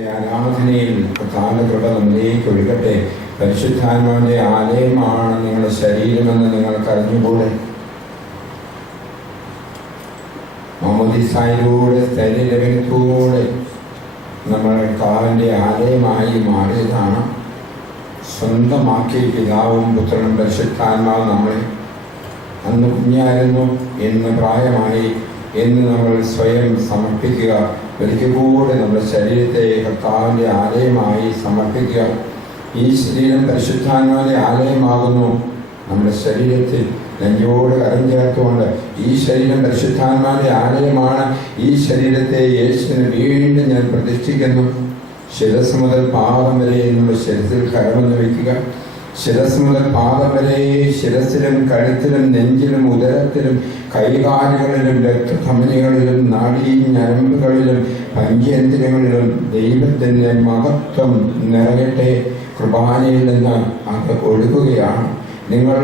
ആരാധനയിൽ കർത്താവിന്റെ കൃപ നമ്മിലേക്ക് ഒഴുകട്ടെ. പരിശുദ്ധാത്മാവിന്റെ ആലയമാണ് നിങ്ങളുടെ ശരീരമെന്ന് നിങ്ങൾക്ക് അറിഞ്ഞുകൂടെ? മാമോദീസായിലൂടെ ശരീരത്തിലൂടെ നമ്മൾ കർത്താവിന്റെ ആലയമായി മാറിയതാണ്. സ്വന്തമാക്കി പിതാവും പുത്രനും പരിശുദ്ധാത്മാവും നമ്മളെ അന്ന് കുഞ്ഞായിരുന്നു, എന്ന് പ്രായമായി എന്ന് നമ്മൾ സ്വയം സമർപ്പിക്കുക. ഒരിക്കൽ കൂടെ നമ്മുടെ ശരീരത്തെ കർത്താവിൻ്റെ ആലയമായി സമർപ്പിക്കുക. ഈ ശരീരം പരിശുദ്ധാത്മാവിൻ്റെ ആലയമാകുന്നു. നമ്മുടെ ശരീരത്തിൽ നെഞ്ചോട് കരം ചേർത്തുകൊണ്ട് ഈ ശരീരം പരിശുദ്ധാത്മാവിൻ്റെ ആലയമാണ്. ഈ ശരീരത്തെ യേശുവിന് വീണ്ടും ഞാൻ പ്രതിഷ്ഠിക്കുന്നു. ശിരസ് മുതൽ പാദം വരെ നമ്മുടെ ശിരസിൽ കരമെന്ന് വയ്ക്കുക. ശിരസ് മുതൽ പാദം വരെ ശിരസിലും കഴുത്തിലും നെഞ്ചിലും ഉദരത്തിലും കൈകാലുകളിലും രക്തധമനികളിലും നാഡീ ഞരമ്പുകളിലും പഞ്ചേന്ദ്രിയങ്ങളിലും ദൈവത്തിൻ്റെ മഹത്വം നിറയട്ടെ. കുർബാനയിൽ നിന്ന് അത് ഒഴുകുകയാണ്. നിങ്ങൾ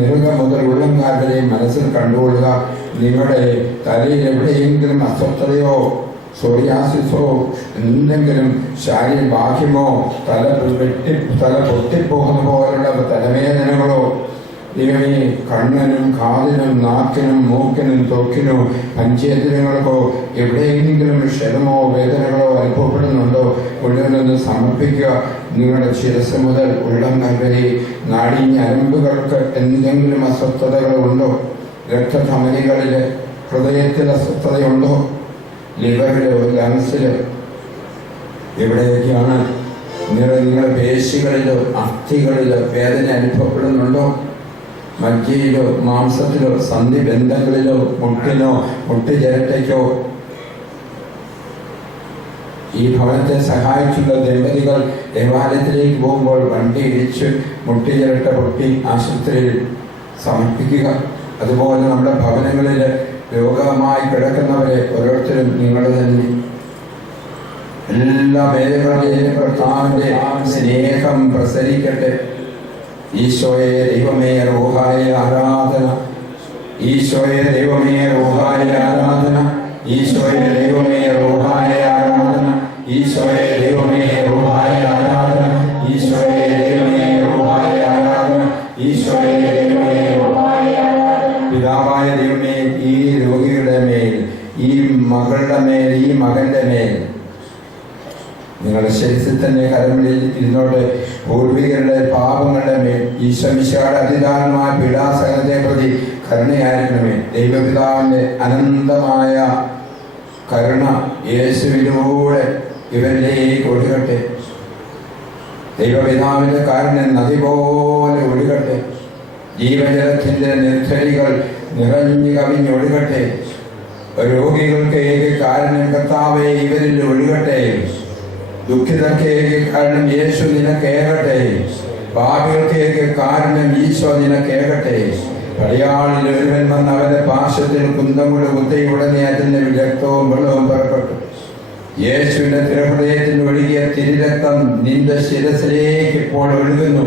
നെറുക മുതൽ ഉള്ളംകാരുടെ മനസ്സിൽ കണ്ടുകൊള്ളുക. നിങ്ങളുടെ തലയിൽ എവിടെയെങ്കിലും അസ്വസ്ഥതയോ സോറിയാസിസോ എന്തെങ്കിലും ശാരീരിക ബാഹ്യമോ തല പൊട്ടിപ്പോകുന്ന പോലുള്ള തലവേദനകളോ ദൈവമേ കണ്ണിനും കാതിനും നാക്കിനും മൂക്കിനും ത്വക്കിനോ പഞ്ചേന്ദ്രിയങ്ങൾക്കോ എവിടെയെങ്കിലും ക്ഷതമോ വേദനകളോ അനുഭവപ്പെടുന്നുണ്ടോ മുഴുവനൊന്ന് സമർപ്പിക്കുക. നിങ്ങളുടെ ശിരസ് മുതൽ ഉള്ളംകാൽ വരെ നാഡീ ഞരമ്പുകൾക്ക് എന്തെങ്കിലും അസ്വസ്ഥതകളുണ്ടോ? രക്തധമനികളിൽ ഹൃദയത്തിൽ അസ്വസ്ഥതയുണ്ടോ? ലിവറിലോ ലങ്സിലോ എവിടെയൊക്കെയാണ് നിങ്ങളുടെ പേശികളിലോ അസ്ഥികളിലോ വേദന അനുഭവപ്പെടുന്നുണ്ടോ? മജ്ജയിലോ മാംസത്തിലോ സന്ധിബന്ധങ്ങളിലോ മുട്ടിനോ മുട്ടുചിരട്ടയ്ക്കോ? ഈ ഭവനത്തെ സഹായിച്ചുള്ള ദമ്പതികൾ ദേവാലയത്തിലേക്ക് പോകുമ്പോൾ വണ്ടി ഇടിച്ച് മുട്ടുചിരട്ട പൊട്ടി ആശുപത്രിയിൽ സമർപ്പിക്കുക. അതുപോലെ നമ്മുടെ ഭവനങ്ങളിൽ രോഗമായി കിടക്കുന്നവരെ ഓരോരുത്തരും നിങ്ങൾ തന്നെ എല്ലാ മേഖലകളിലും കർത്താവിന്റെ സ്നേഹം പ്രസരിക്കട്ടെ. ഈശോയെ ദൈവമേ റൂഹായ ആരാധന, ഈശോയെ ദൈവമേ റൂഹായ ആരാധന, ഈശോയെ ദൈവമേ റൂഹായ ആരാധന, ഈശോയെ ദൈവമേ റൂഹായ ആരാധന, ഈശോയെ ദൈവമേ റൂഹായ ആരാധന, ഈശോയെ ദൈവമേ റൂഹായ ആരാധന. പിതാവായ ദൈവമേ, ഈ രോഗിയുടെ മേൽ, ഈ മകളുടെ മേൽ, ഈ മകന്റെ മേൽ നിങ്ങളുടെ ശരീരത്തിൽ തന്നെ കരങ്ങളിൽ ഇരുന്നോട്ട്. പൂർവികരുടെ പാപങ്ങളുടെ മേൽ ഈശോമിശിഹായുടെ അതിദാരുണമായ പീഡാസഹനത്തെ പ്രതി കരുണയായിരിക്കണമേ. ദൈവപിതാവിന്റെ അനന്തമായ കരുണ യേശുവിലൂടെ ഇവരിലേക്ക് ഒഴുകട്ടെ. ദൈവപിതാവിന്റെ കാരുണ്യം നദി പോലെ ഒഴുകട്ടെ. ജീവജലത്തിന്റെ നിർദ്ധരികൾ നിറഞ്ഞു കവിഞ്ഞൊഴുകട്ടെ. രോഗികൾക്ക് കാരുണ്യം കർത്താവേ ഇവരിൽ ഒഴുകട്ടെ. ദുഃഖിതർക്ക് കാരണം യേശു നിനക്കേകട്ടെ. പാപികൾക്ക് കാരുണ്യം ഈശോ നിനക്കേകട്ടെ. പടയാളിൽ ഒരുവൻ വന്ന് അവരുടെ പാർശ്വത്തിൽ കുന്തമുള്ള കുത്തയുടനെ അതിന്റെ രക്തവും വെള്ളവും പുറപ്പെട്ടു. യേശുവിന്റെ തിരുഹൃദയത്തിൽ ഒഴുകിയ തിരുരക്തം നിന്റെ ശിരസിലേക്ക് ഇപ്പോൾ ഒഴുകുന്നു.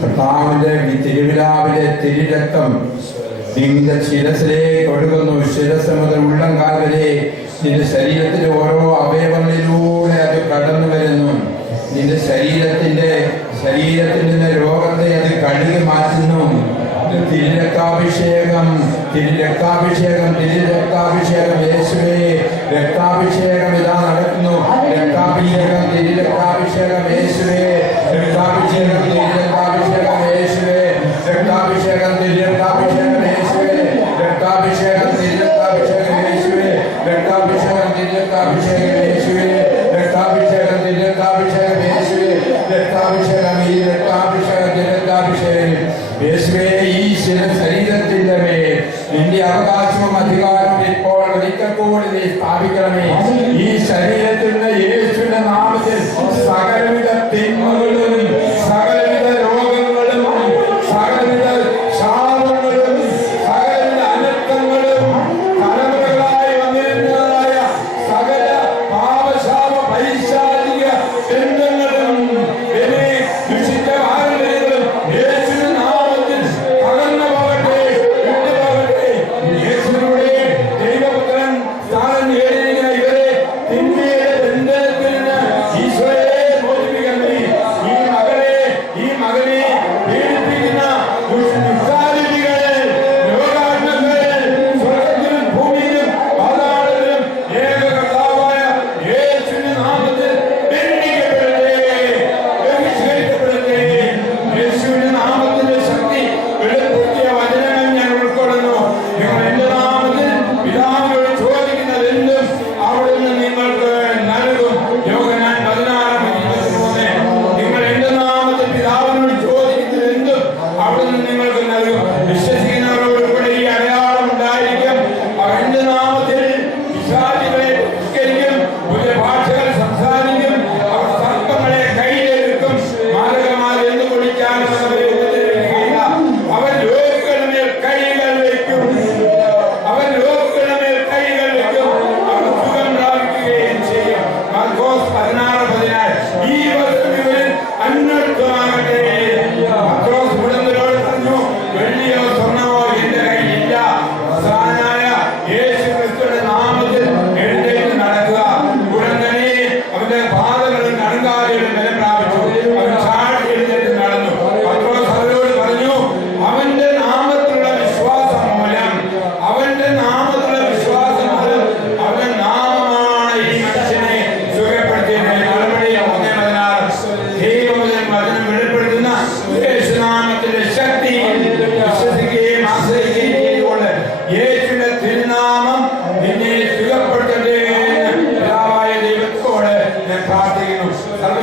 കർത്താവിന്റെ തിരുവിലാവിലെ തിരുരക്തം നിന്റെ ശിരസിലേക്ക് ഒഴുകുന്നു. ശിരസ് മുതൽ ഉള്ളംകാൽ വരെ നിന്റെ ശരീരത്തിലെ ഓരോ അവയവങ്ങളിലൂടെ അത് കടന്നു വരുന്നു. നിന്റെ ശരീരത്തിന്റെ രോഗത്തെ അത് കഴുകി മാറ്റുന്നു. തിരുരക്താഭിഷേകം, തിരുരക്താഭിഷേകം, തിരുരക്താഭിഷേകം. യേശുവേ രക്താഭിഷേകം ഇതാ നടക്കുന്നു. രക്താഭിഷേകം, തിരുരക്താഭിഷേകം. യേശുവേ രക്താഭിഷേകം, തിരുരക്താഭിഷേകം. യേശുവേ രക്താഭിഷേകം, തിരുരക്താഭിഷേകം. യേശുവേ രക്താഭിഷേകം, തിരുരക്താഭിഷേകം. യേശുവേ രക്താഭിഷേകം, തിരുരക്താഭിഷേകം. യേശുവേ രക്താഭിഷേകം, തിരുരക്താഭിഷേകം. യേശുവേ രക്താഭിഷേകം, ഈ രക്താഭിഷേകം, തിരുരക്താഭിഷേകം. യേശുവേ ഈ ശരീരത്തിന്റെ മേൽ നിന്റെ അവകാശവും അധികാരവും ഇപ്പോൾ ഒരിക്കൽ കൂടി നീ സ്ഥാപിക്കണമേ. ഈ ശരീരത്തിന്റെ യേശുവിന്റെ നാമത്തിൽ സകലവിധ തിന്മകളും സകലവിധ രോഗങ്ങളും സകലവിധ ശാപങ്ങളും സകലവിധ അനർത്ഥങ്ങളും തലമുറകളായി വന്നിരുന്നതായ സകല പാപശാപ പൈശാചിക ബന്ധങ്ങളും ദുഷിച്ച ആരോഗ്യങ്ങളും യേശുവിന്റെ നാമത്തിൽ തകർന്നു പോകട്ടെ, വിട്ടുപോകട്ടെ. യേശുവിലൂടെ ദൈവപുത്രൻ സ്ഥാനം നേടിയ ഇവരെ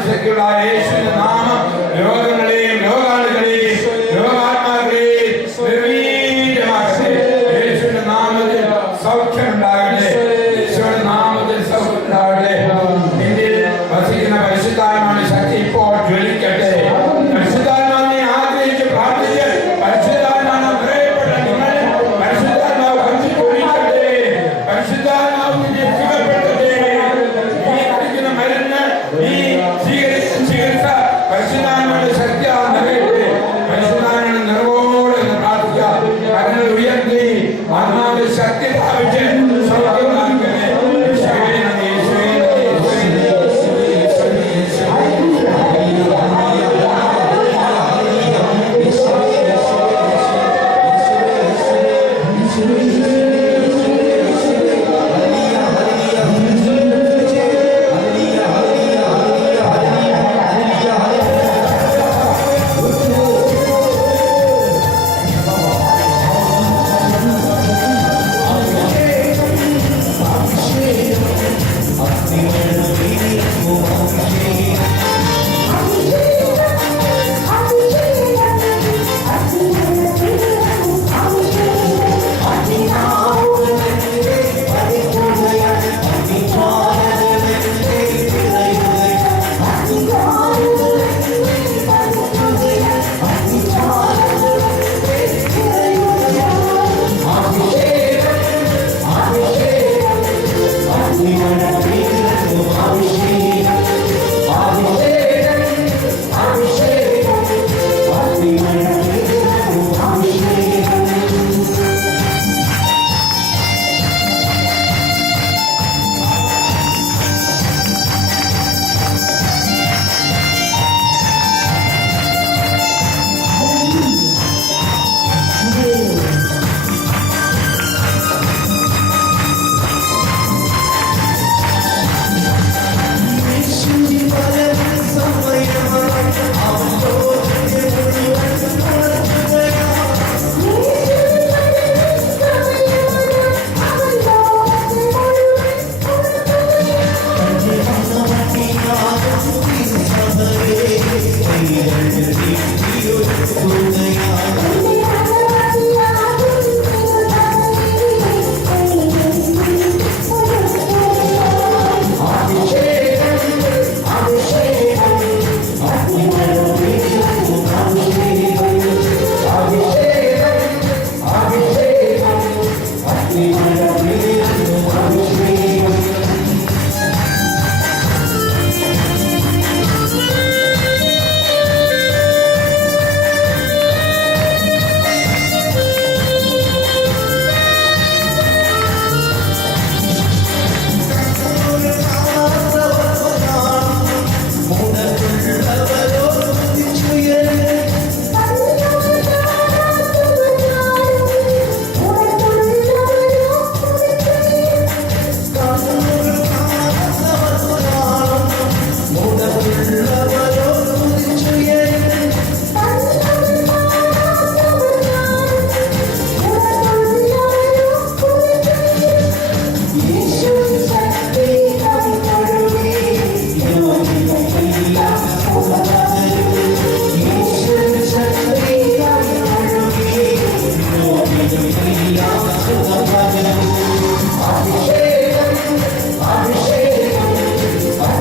ശക്തിയുള്ള യേശുവിന്റെ നാമം രോഗങ്ങളെയും രോഗാളുകളെയും രോഗാത്മാക്കളെയും നിർവീര്യമാകട്ടെ. യേശുവിന്റെ നാമത്തിൽ സൗഖ്യം ഉണ്ടാകട്ടെ. യേശുവിന്റെ നാമത്തിൽ സൗഖ്യം ഉണ്ടാകട്ടെ. ഇന്ത്യയിൽ വസിക്കുന്ന പരിശുദ്ധാത്മാവിന്റെ ശക്തി ഇപ്പോൾ ജ്വലിക്കട്ടെ. പരിശുദ്ധാത്മാവിനെ ആഗ്രഹിച്ച് പ്രാർത്ഥിച്ച് പരിശുദ്ധാത്മാവിനെ ഭയപ്പെട്ട നിങ്ങൾ പരിശുദ്ധാത്മാവ് ഒഴിക്കട്ടെ. പരിശുദ്ധാത്മാവിനെ സുഖപ്പെടുത്തട്ടെ. ഈ കുടിക്കുന്ന മരുന്ന് ഈ ചികിത്സ പരിശുദ്ധാത്മാവിന്റെ ശക്തിയാൽ നിറയട്ടെ. പരിശുദ്ധാത്മാവിന്റെ നിറവോടെ പ്രാർത്ഥിക്കാം. കരങ്ങൾ ഉയർത്തി ആത്മാവിന്റെ ശക്തി പ്രാപിച്ച് സൗഖ്യം നൽകട്ടെ.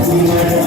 Amen.